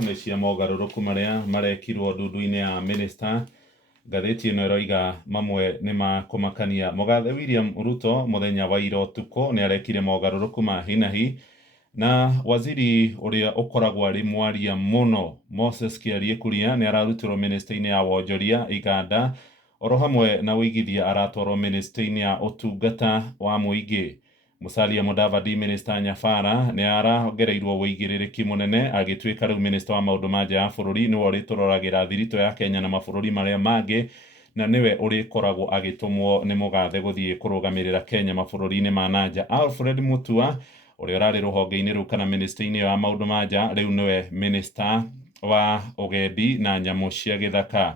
nĩ cia mogarũrũku marĩa marekirwo ndundu-inĩ ya Minister. Ngathĩti ĩno ĩroiga mamwe nĩ ma kũmakania. Mũgathe William Ruto mũthenya wa ira ũtukũ nĩ arekire mogarũrũku ma hi na hi, na waziri ũrĩa ũkoragwo arĩ mwaria mũno Moses Kĩariĩ Kuria nĩ ararutirwo minister-inĩ ya wonjoria iganda, oro hamwe na ũigithia aratwarwo minister-inĩ ya ũtungata wa mũingĩ. Musalia Mudavadi minister Nyabara nĩ arongereirwo wũigĩrĩrĩki mũnene agĩtuĩka rĩu minister wa maũndũ ma nja ya bũrũri, nĩwe ũrĩtũroragĩra thiritũ ya Kenya na mabũrũri marĩa mangĩ, na nĩwe ũrĩkoragwo agĩtũmwo nĩ mũgathe gũthiĩ kũrũgamĩrĩra Kenya mabũrũri-inĩ ma nanja. Alfred Mutua ũrĩa ũrarĩ rũhonge-inĩ rũu kana minister-inĩ ya maũndũ ma nja, rĩu nĩwe minister wa ũgendi na nyamũ cia gĩthaka.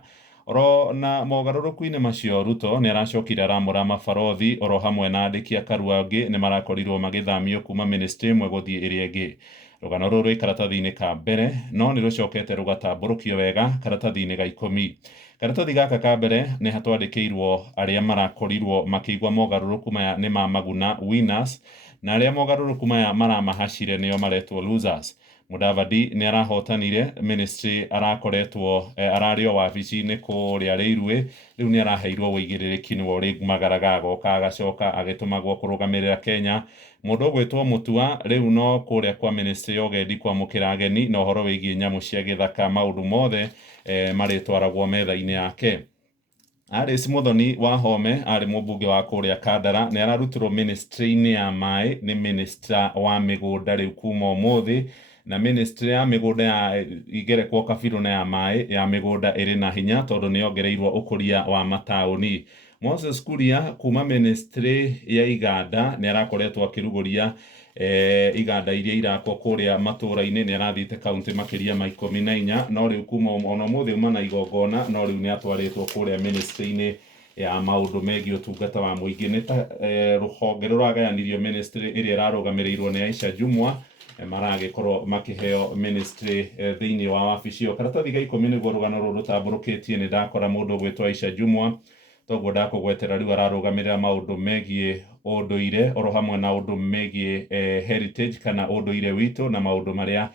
Oro na mogarũrũku-inĩ macio, Ruto nĩ aracokire aramũra mabarothi oro hamwe na andĩki a Karua angĩ nĩ marakorirwo magĩthamio kuma ministry ĩmwe gũthiĩ ĩrĩa ĩngĩ. Rũgano rũrũ rwĩ karatathi-inĩ ka mbere, no nĩ rũcokete rũgatambũrũkio wega karatathi-inĩ ga 10. Karatathi gaka ka mbere nĩ hatwandĩkĩirwo arĩa marakorirwo makĩigua mogarũrũku maya nĩ ma Maguna winners, na arĩa mogarũrũku maya maramahacire nĩo maretwo losers. Mudavadi nĩ arahotanire ministry, arakoretwo ararĩ o wabici-inĩ kũrĩa Rĩirue, rĩu nĩ araheirwo wũigĩrĩrĩki nĩwe ũrĩmagaraga agoka agacoka agĩtũmagwo kũrũgamĩrĩra Kenya. Mũndũ ũgwĩtwo Mutua rĩu no kũrĩa kwa ministry ya ũgendi kwamũkĩra ageni na ũhoro wĩgiĩ nyamũ cia gĩthaka, maũndũ mothe marĩtwaragwo metha-inĩ yake. Alice Muthoni Wahome arĩ mũmbunge wa kũrĩa Kandara nĩ ararutirwo ministry-inĩ ya maĩ nĩ minister wa mĩgũnda rĩu kuma ũmũthĩ, na ministry ya mĩgũnda ya igerekwo kabirũ na ya maĩ ya mĩgũnda ĩrĩ na hinya tondũ nĩ yongereirwo ũkũria wa mataũni. Moses Kuria kuma ministry ya iganda nĩ arakoretwo akĩrugũria iganda iria irakwo kũrĩa matũra-inĩ, nĩ arathiĩte kaunti makĩria ma 14, no rĩu kuma ona ũmũthĩ uma na igongona, no rĩu nĩ atwarĩtwo kũrĩa ministry-inĩ ya maũndũ megiĩ ũtungata wa mũingĩ. Nĩ ta rũhonge rũragayanirio ministry ĩrĩa ĩrarũgamĩrĩirwo nĩ Aisha Jumwa maragĩkorwo makĩheo ministry thĩinĩ wa wabici ĩyo. Karatathi ga 10 nĩguo rũgano rũrũ rũtambũrũkĩtie. Nĩ ndakora mũndũ ũgwĩtwo Aisha Jumwa, toguo ndakũgwetera rĩu ararũgamĩrĩra maũndũ megiĩ ũndũire oro hamwe na ũndũ megiĩ heritage kana ũndũire witũ na maũndũ marĩa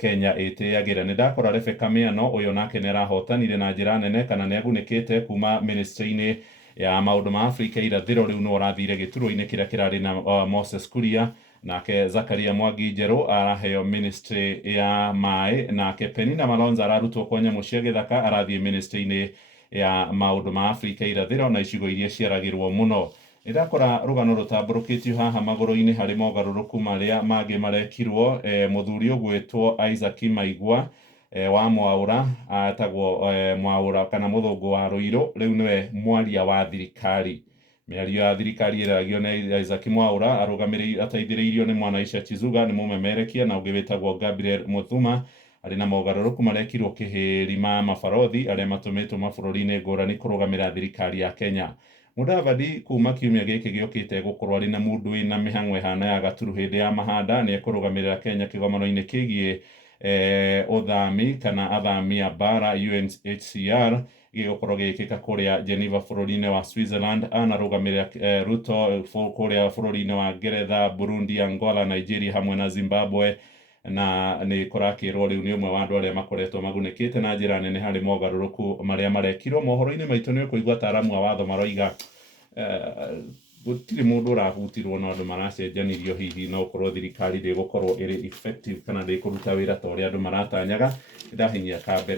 Kenya ĩtĩagĩra. Nĩ ndakora Rebecca Mĩano, ũyũ nake nĩ arahotanire na njĩra nene kana nĩ agunĩkĩte kuma ministry-inĩ ya maũndũ ma Afrika irathĩro, rĩu nĩ ũrathire gĩturwa-inĩ kĩrĩa kĩrarĩ na Moses Kuria. Nake Zakaria Mwangi Njerũ araheo ministry ya maĩ, nake Penina Malonza ararutwo kwa nyamũ cia gĩthaka arathiĩ ministry-inĩ ya maũndũ ma Afrika irathĩro na icigo iria ciaragĩrwo mũno. Nĩ ndakora rũgano rũtambũrũkĩtio haha magũrũ-inĩ harĩ mogarũrũku marĩa mangĩ marekirwo. Mũthuri ũgwĩtwo Isaac Maigwa wa Mwaũra, atagwo Mwaũra kana mũthũngũ wa Rũirũ, rĩu nĩwe mwaria wa thirikari. Mĩario ya thirikari ĩragio nĩ Isaac Mwaũra ateithĩrĩirio nĩ Mwanaisha Chizuga, nĩ mũmemerekia, na ũngĩ wĩtagwo Gabriel Muthuma. Arĩ na mogarũrũku marekirwo kĩhĩri ma mabarothi arĩa matũmĩtwo mabũrũri-inĩ ngũrani kũrũgamĩrĩra thirikari ya Kenya. Mudavadi kuma kiumia gĩkĩ gĩũkĩte gũkorwo arĩ na mũndũ wĩna mĩhang'o ĩhana ya gaturu hĩndĩ ya mahanda, nĩ ekũrũgamĩrĩra Kenya kĩgomano-inĩ kĩgiĩ ũthami kana athamia bara UNHCR gĩgũkorwo gĩgĩkĩka kũrĩa Geneva bũrũri-inĩ wa Switzerland. Anarũgamĩrĩra Ruto kũrĩa bũrũri-inĩ wa Ngeretha, Burundi, Angola, Nigeria hamwe na Zimbabwe, na nĩ kũrakĩrwo rĩu nĩ ũmwe wa andũ arĩa makoretwo magunĩkĩte na njĩra nene harĩ mogarũrũku marĩa marekirwo. Mohoro-inĩ maitũ nĩ ũkũigua ataaramu a watho maroiga gũtirĩ mũndũ ũrahutirwo na andũ maracenjanirio, hihi no ũkorwo thirikari ndĩgũkorwo ĩrĩ effective kana ndĩkũruta wĩra ta ũrĩa andũ maratanyaga. Nĩ ndahinyia ka mbere.